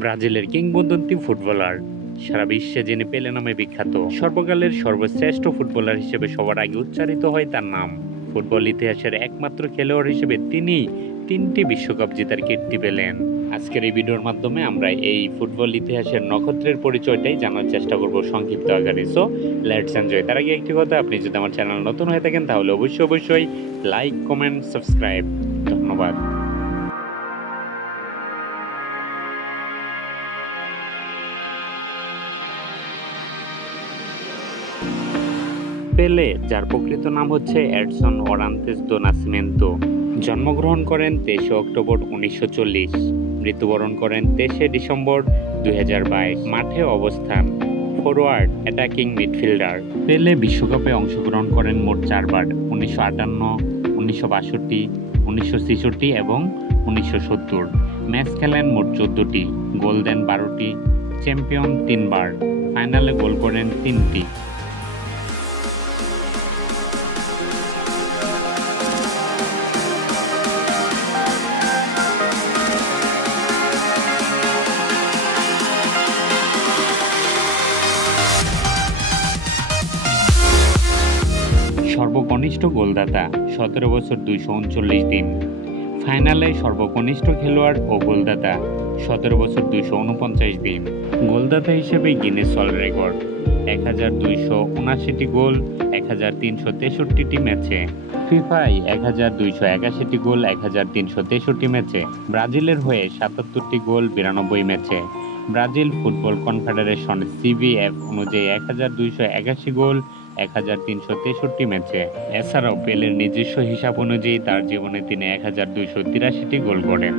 ব্রাজিলের কিংবদন্তি ফুটবলার, সারা বিশ্বে যিনি পেলে নামে বিখ্যাত, সর্বকালের সর্বশ্রেষ্ঠ ফুটবলার হিসেবে সবার আগে উচ্চারিত হয় তার নাম। ফুটবল ইতিহাসের একমাত্র খেলোয়াড় হিসেবে তিনি 3টি বিশ্বকাপ জেতার কীর্তি পেলেন। আজকের এই ভিডিওর মাধ্যমে আমরা এই ফুটবল ইতিহাসের নক্ষত্রের পরিচয়টাই জানার চেষ্টা করব সংক্ষিপ্ত আকারে। So let's enjoy. তার আগে একটি কথা, আপনি যদি আমার চ্যানেল নতুন হয়ে থাকেন তাহলে অবশ্যই লাইক, কমেন্ট, সাবস্ক্রাইব। ধন্যবাদ। পেলে, যার প্রকৃত নাম হচ্ছে এডসন ওরান্তেস দো নাসিমেন্তো, জন্মগ্রহণ করেন 23 অক্টোবর 1940, মৃত্যুবরণ করেন 23 ডিসেম্বর 2022। মাঠে অবস্থান ফরওয়ার্ড, অ্যাটাকিং মিডফিল্ডার। পেলে বিশ্বকাপে অংশগ্রহণ করেন মোট 4বার: 1958, 1962, 1966 এবং 1970। ম্যাচ খেলেন মোট 14টি, গোল দেন 12টি, চ্যাম্পিয়ন 3বার, ফাইনালে গোল করেন 3টি। সর্বকনিষ্ঠ গোলদাতা 17 বছর 239 দিন। ফাইনালে সর্বকনিষ্ঠ খেলোয়াড় ও গোলদাতা 17 বছর 249 দিন। গোলদাতা হিসেবে গিনেস ওয়ার্ল্ড রেকর্ড 1279টি গোল 1363টি ম্যাচে। ফিফায় 1281টি গোল 1363 ম্যাচে। ব্রাজিলের হয়ে 77টি গোল 92 ম্যাচে। ব্রাজিল ফুটবল কনফেডারেশন CBF অনুযায়ী 1281 গোল 1363 ম্যাচে। এছাড়াও পেলের নিজস্ব হিসাব অনুযায়ী তার জীবনে তিনি 1283টি গোল করেন।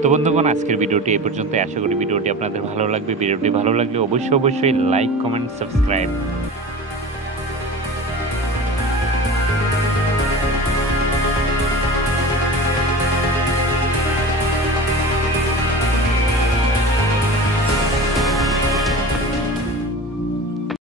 তো বন্ধুগণ, আজকের ভিডিওটি এই পর্যন্ত। আশা করি ভিডিওটি আপনাদের ভালো লাগবে। ভিডিওটি ভালো লাগলে অবশ্যই লাইক, কমেন্ট, সাবস্ক্রাইব।